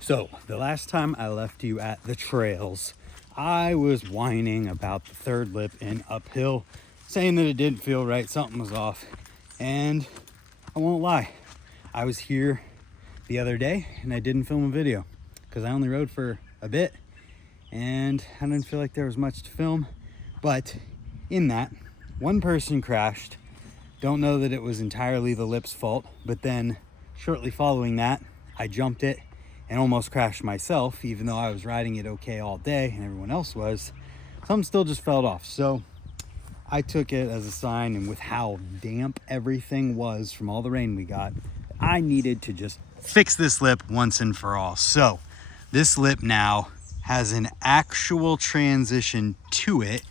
So the last time I left you at the trails, I was whining about the third lip and uphill, saying that it didn't feel right, something was off. And I won't lie, I was here the other day and I didn't film a video because I only rode for a bit and I didn't feel like there was much to film. But in that, one person crashed. Don't know that it was entirely the lip's fault, but then shortly following that, I jumped it and almost crashed myself, even though I was riding it okay all day and everyone else was. Some still just fell off. So I took it as a sign, and with how damp everything was from all the rain we got, I needed to just fix this lip once and for all. So this lip now has an actual transition to it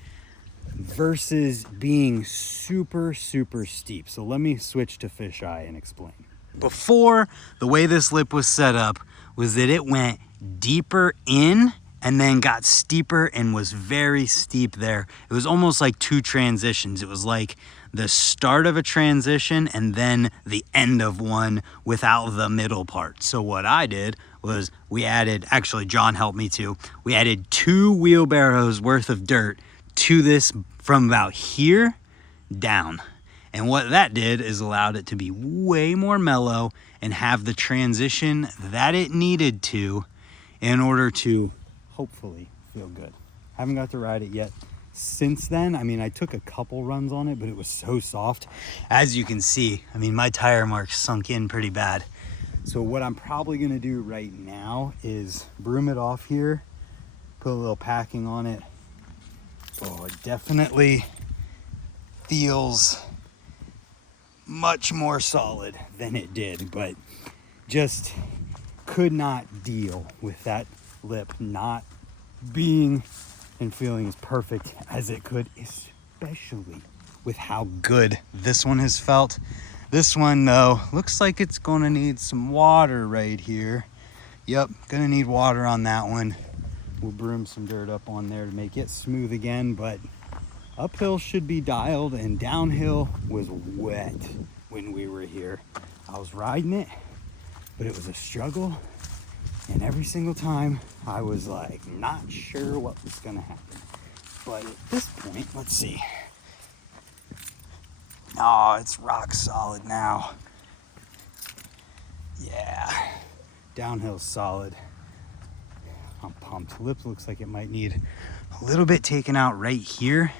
versus being super steep. So let me switch to fisheye and explain. Before, the way this lip was set up was that it went deeper in and then got steeper and was very steep there. It was almost like two transitions. It was like the start of a transition and then the end of one without the middle part. So what I did was we added, actually John helped me too, we added 2 wheelbarrows worth of dirt to this from about here down. And what that did is allowed it to be way more mellow and have the transition that it needed to in order to hopefully feel good. Haven't got to ride it yet since then. I mean, I took a couple runs on it, but it was so soft. As you can see, I mean, my tire marks sunk in pretty bad. So what I'm probably gonna do right now is broom it off here, put a little packing on it. Oh, it definitely feels much more solid than it did, but just could not deal with that lip not being and feeling as perfect as it could, especially with how good this one has felt. This one though looks like it's gonna need some water right here. Yep, gonna need water on that one. We'll broom some dirt up on there to make it smooth again, but uphill should be dialed and downhill was wet when we were here. I was riding it, but it was a struggle. And every single time I was like, not sure what was gonna happen. But at this point, let's see. Oh, it's rock solid now. Yeah, downhill's solid. I'm pumped. Lip looks like it might need a little bit taken out right here.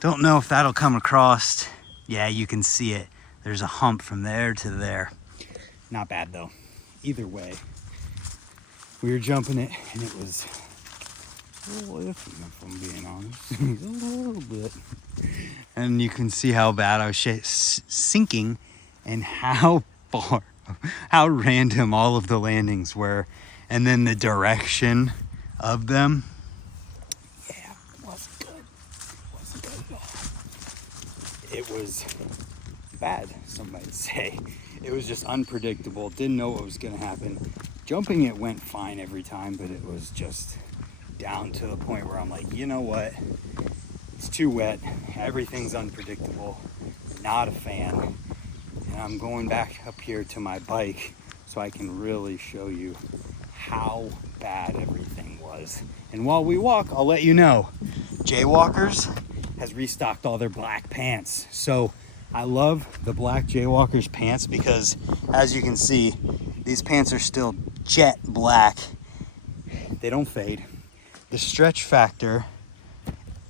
Don't know if that'll come across. Yeah, you can see it. There's a hump from there to there. Not bad though. Either way, we were jumping it and it was a little iffy, if I'm being honest. A little bit. And you can see how bad I was sinking and how far, how random all of the landings were. And then the direction of them. Yeah, it wasn't good. It wasn't good at all. It was bad, some might say. It was just unpredictable. Didn't know what was gonna happen. Jumping it went fine every time, but it was just down to the point where I'm like, you know what? It's too wet. Everything's unpredictable. Not a fan. And I'm going back up here to my bike so I can really show you how bad everything was. And while we walk, I'll let you know, Jaywalkers has restocked all their black pants. So I love the black Jaywalkers pants because, as you can see, these pants are still jet black. They don't fade. The stretch factor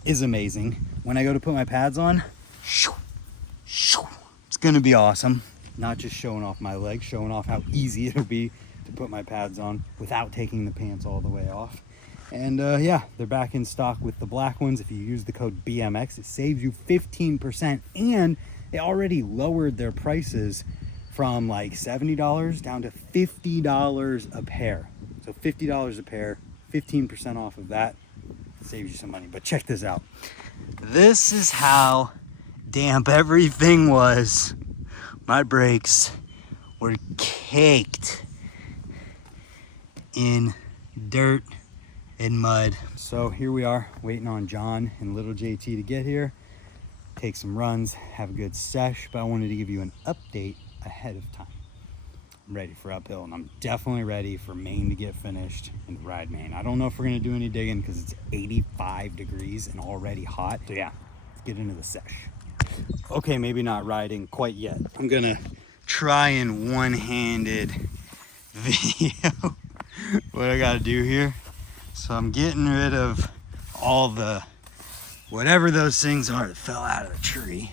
is amazing. When I go to put my pads on, it's gonna be awesome. Not just showing off my legs, showing off how easy it'll be to put my pads on without taking the pants all the way off. And yeah, they're back in stock with the black ones. If you use the code BMX, it saves you 15%, and they already lowered their prices from like $70 down to $50 a pair. So $50 a pair, 15% off of that, saves you some money. But check this out. This is how damp everything was. My brakes were caked in dirt and mud. So here we are waiting on John and little JT to get here, take some runs, have a good sesh, but I wanted to give you an update ahead of time. I'm ready for uphill, and I'm definitely ready for Maine to get finished and ride Maine. I don't know if we're gonna do any digging because it's 85 degrees and already hot. So yeah, let's get into the sesh. Okay, maybe not riding quite yet. I'm gonna try in one-handed video what I gotta do here. So I'm getting rid of all the, whatever those things are that fell out of the tree.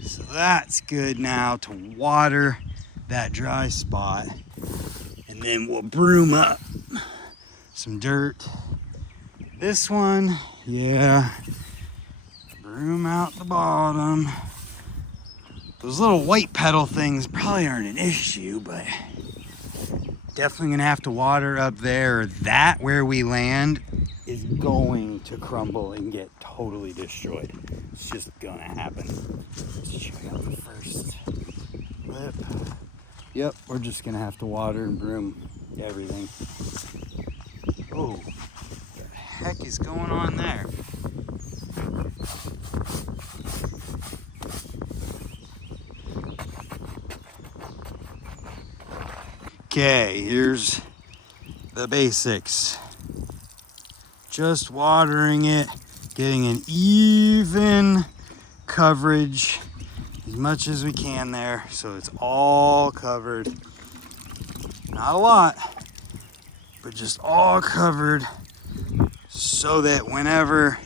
So that's good now to water that dry spot. And then we'll broom up some dirt. This one, yeah, broom out the bottom. Those little white pedal things probably aren't an issue, but definitely gonna have to water up there. That where we land is going to crumble and get totally destroyed. It's just gonna happen. Let's check out the first lip. Yep, we're just gonna have to water and broom everything. Oh, what the heck is going on there? Okay, here's the basics. Just watering it, getting an even coverage as much as we can there, so it's all covered. Not a lot, but just all covered, so that whenever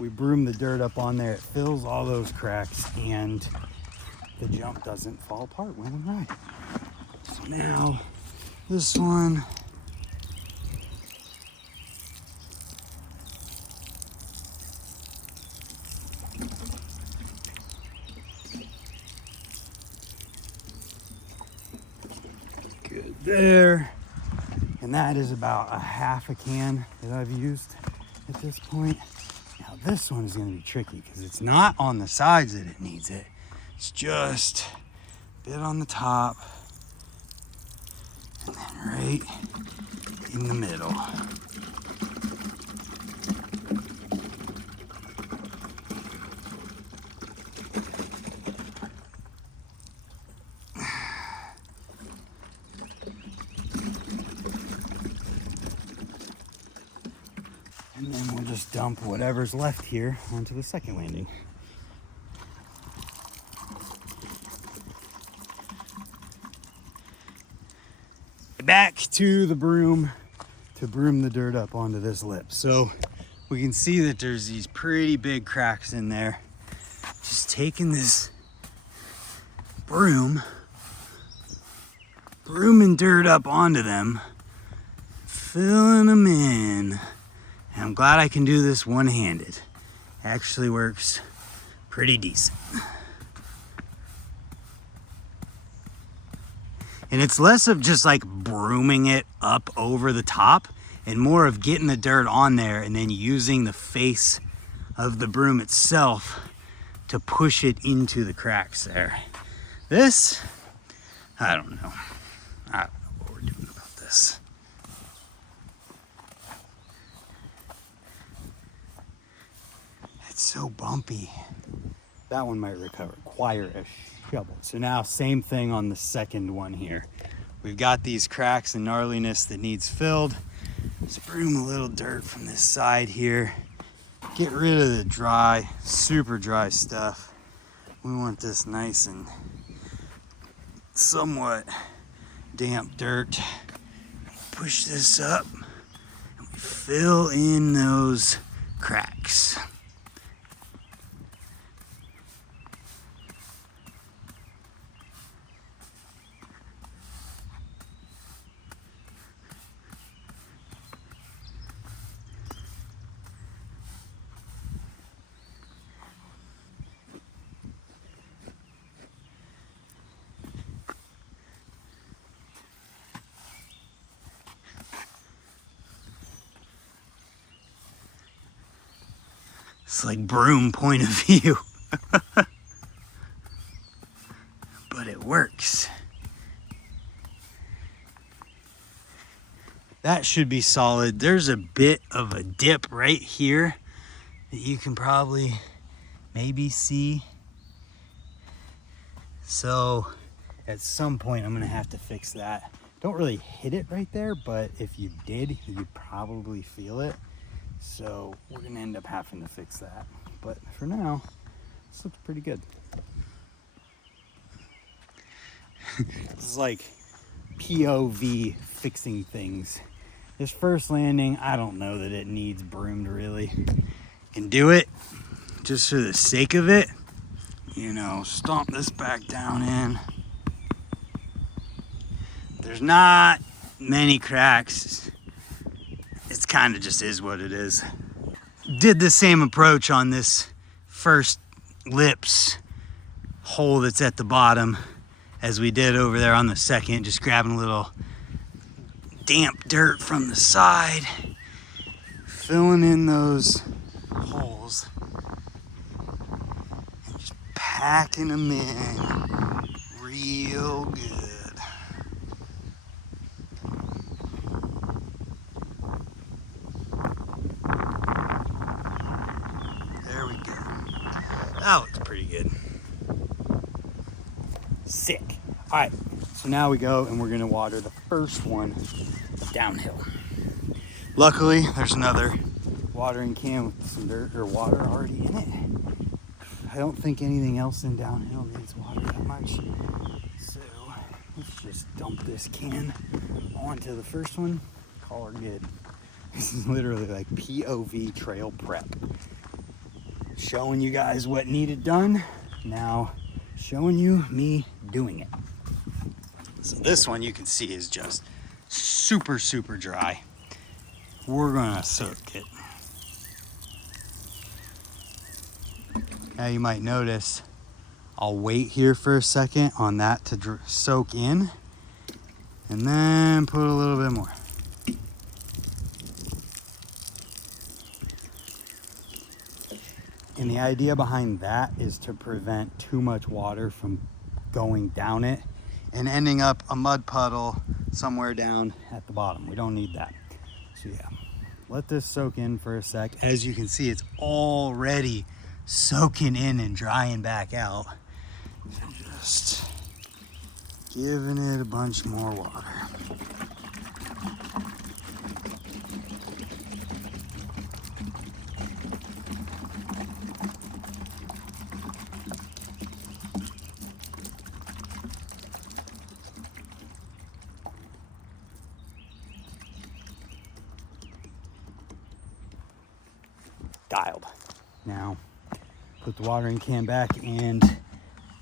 we broom the dirt up on there, it fills all those cracks and the jump doesn't fall apart when we ride. So now this one, good there. And that is about a half a can that I've used at this point. Now this one is going to be tricky because it's not on the sides that it needs it. It's just a bit on the top and then right in the middle. And then we'll just dump whatever's left here onto the second landing. Back to the broom to broom the dirt up onto this lip. So we can see that there's these pretty big cracks in there. Just taking this broom, brooming dirt up onto them, filling them in. And I'm glad I can do this one-handed. Actually works pretty decent. And it's less of just like brooming it up over the top and more of getting the dirt on there and then using the face of the broom itself to push it into the cracks there. This, I don't know. I don't know what we're doing about this. It's so bumpy. That one might require a shovel. So now same thing on the second one here. We've got these cracks and gnarliness that needs filled. Let's broom a little dirt from this side here. Get rid of the dry, super dry stuff. We want this nice and somewhat damp dirt. Push this up and we fill in those cracks. It's like broom point of view. But it works. That should be solid. There's a bit of a dip right here that you can probably maybe see. So At some point, I'm gonna have to fix that. Don't really hit it right there, but if you did, you'd probably feel it. So we're gonna end up having to fix that. But for now, this looks pretty good. This is like POV fixing things. This first landing, I don't know that it needs broomed really. Can do it just for the sake of it. You know, stomp this back down in. There's not many cracks. It's kind of just is what it is. Did the same approach on this first lips hole that's at the bottom as we did over there on the second, just grabbing a little damp dirt from the side, filling in those holes, and just packing them in real good. There we go. That looks pretty good. Sick. All right, so now we go and we're gonna water the first one downhill. Luckily, there's another watering can with some dirt or water already in it. I don't think anything else in downhill needs water that much. So let's just dump this can onto the first one, call her good. This is literally like POV trail prep. Showing you guys what needed done, now showing you me doing it. So this one you can see is just super, super dry. We're gonna soak it. Now you might notice I'll wait here for a second on that to soak in and then put a little bit more. And the idea behind that is to prevent too much water from going down it and ending up a mud puddle somewhere down at the bottom. We don't need that. So yeah, let this soak in for a sec. As you can see, it's already soaking in and drying back out. Just giving it a bunch more water. Dialed. Now, put the watering can back and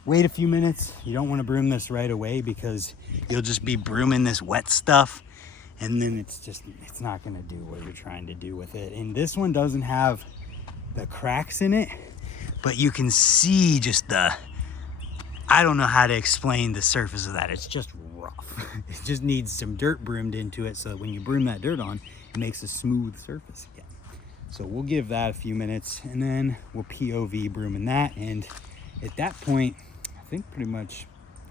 wait a few minutes. You don't want to broom this right away because you'll just be brooming this wet stuff and then it's not going to do what you're trying to do with it. And this one doesn't have the cracks in it, but you can see just I don't know how to explain the surface of that. It's just rough. It just needs some dirt broomed into it so that when you broom that dirt on, it makes a smooth surface again. So we'll give that a few minutes and then we'll POV brooming that. And at that point, I think pretty much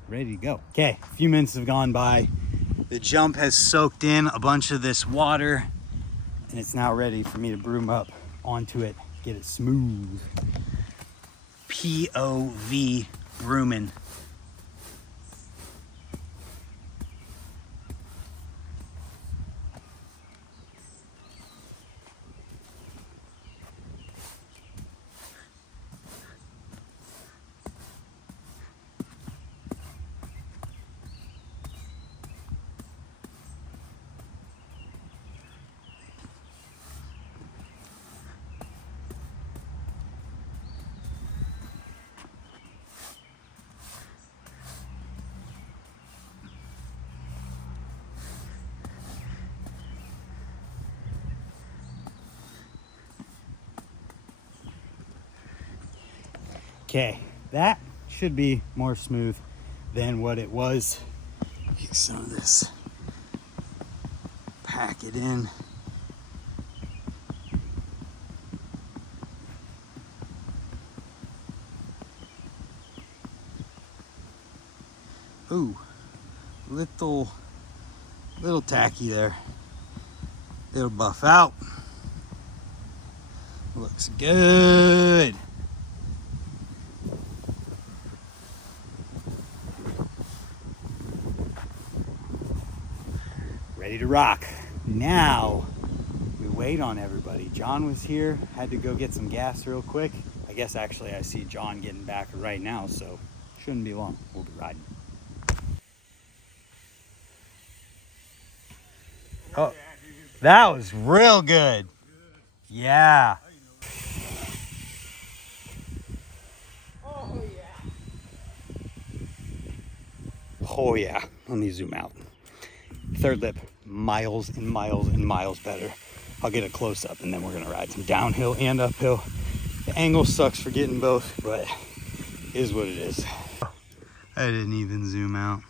ready to go. Okay, a few minutes have gone by. The jump has soaked in a bunch of this water and it's now ready for me to broom up onto it, get it smooth. POV brooming. Okay, that should be more smooth than what it was. Get some of this, pack it in. Ooh, little tacky there. It'll buff out. Looks good. Ready to rock. Now we wait on everybody. John was here, had to go get some gas real quick. I guess actually I see John getting back right now, so shouldn't be long. We'll be riding. Oh, that was real good. Yeah. Oh yeah. Let me zoom out. Third lip, miles and miles and miles better. I'll get a close up and then we're gonna ride some downhill and uphill. The angle sucks for getting both, but it is what it is. I didn't even zoom out.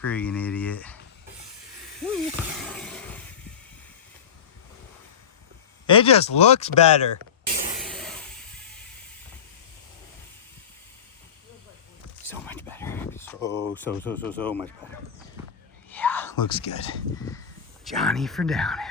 Friggin' idiot. It just looks better. So much better. So much better. Yeah, looks good. Johnny for downhill.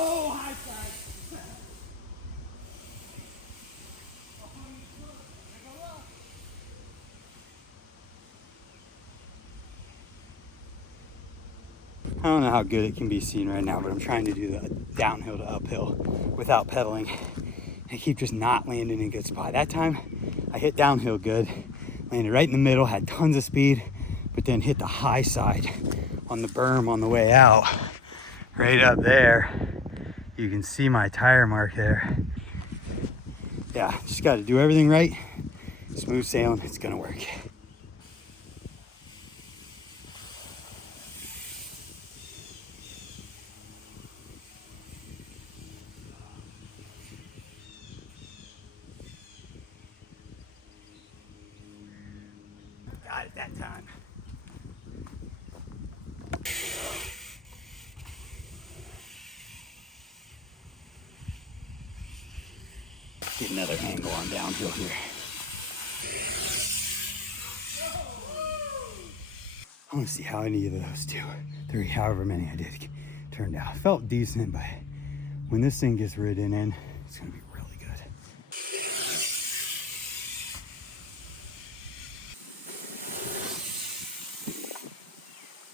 Oh, high side. I don't know how good it can be seen right now, but I'm trying to do the downhill to uphill without pedaling. I keep just not landing in a good spot. That time I hit downhill good, landed right in the middle, had tons of speed, but then hit the high side on the berm on the way out. Right up there. You can see my tire mark there. Yeah, just got to do everything right. Smooth sailing, it's gonna work. Got it that time. Get another angle on downhill here. I want to see how any of those 2, 3, however many I did turned out. Felt decent, but when this thing gets ridden in, it's going to be really good.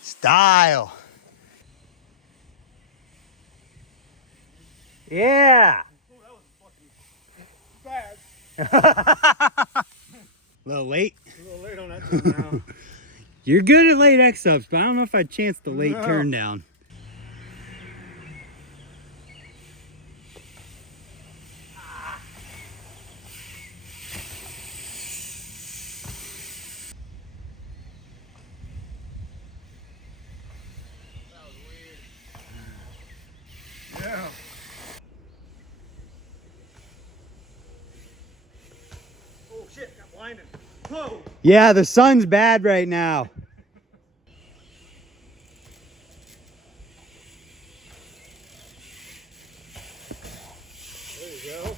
Style. Yeah. A little late. A little late on that turn down. You're good at late X-ups, but I don't know if I'd chance the late turn down. That was weird. Yeah. Oh shit, got blinded. Whoa. Yeah, the sun's bad right now. There you go.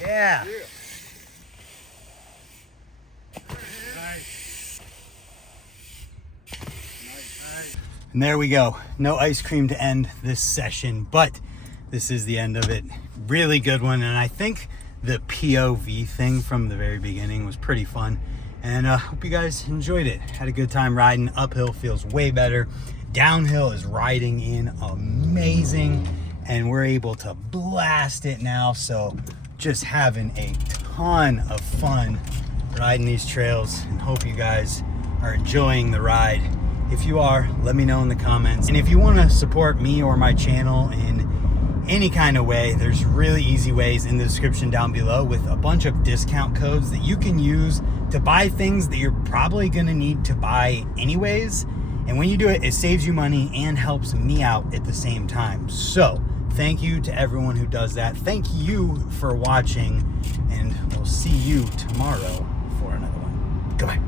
Yeah. Yeah. Nice. And there we go. No ice cream to end this session, but this is the end of it. Really good one, and I think the POV thing from the very beginning was pretty fun. And hope you guys enjoyed it. Had a good time riding. Uphill feels way better. Downhill is riding in amazing, and we're able to blast it now. So just having a ton of fun riding these trails, and hope you guys are enjoying the ride. If you are, let me know in the comments. And if you want to support me or my channel in any kind of way, there's really easy ways in the description down below with a bunch of discount codes that you can use to buy things that you're probably gonna need to buy anyways. And when you do it, it saves you money and helps me out at the same time. So thank you to everyone who does that. Thank you for watching, and we'll see you tomorrow for another one. Goodbye.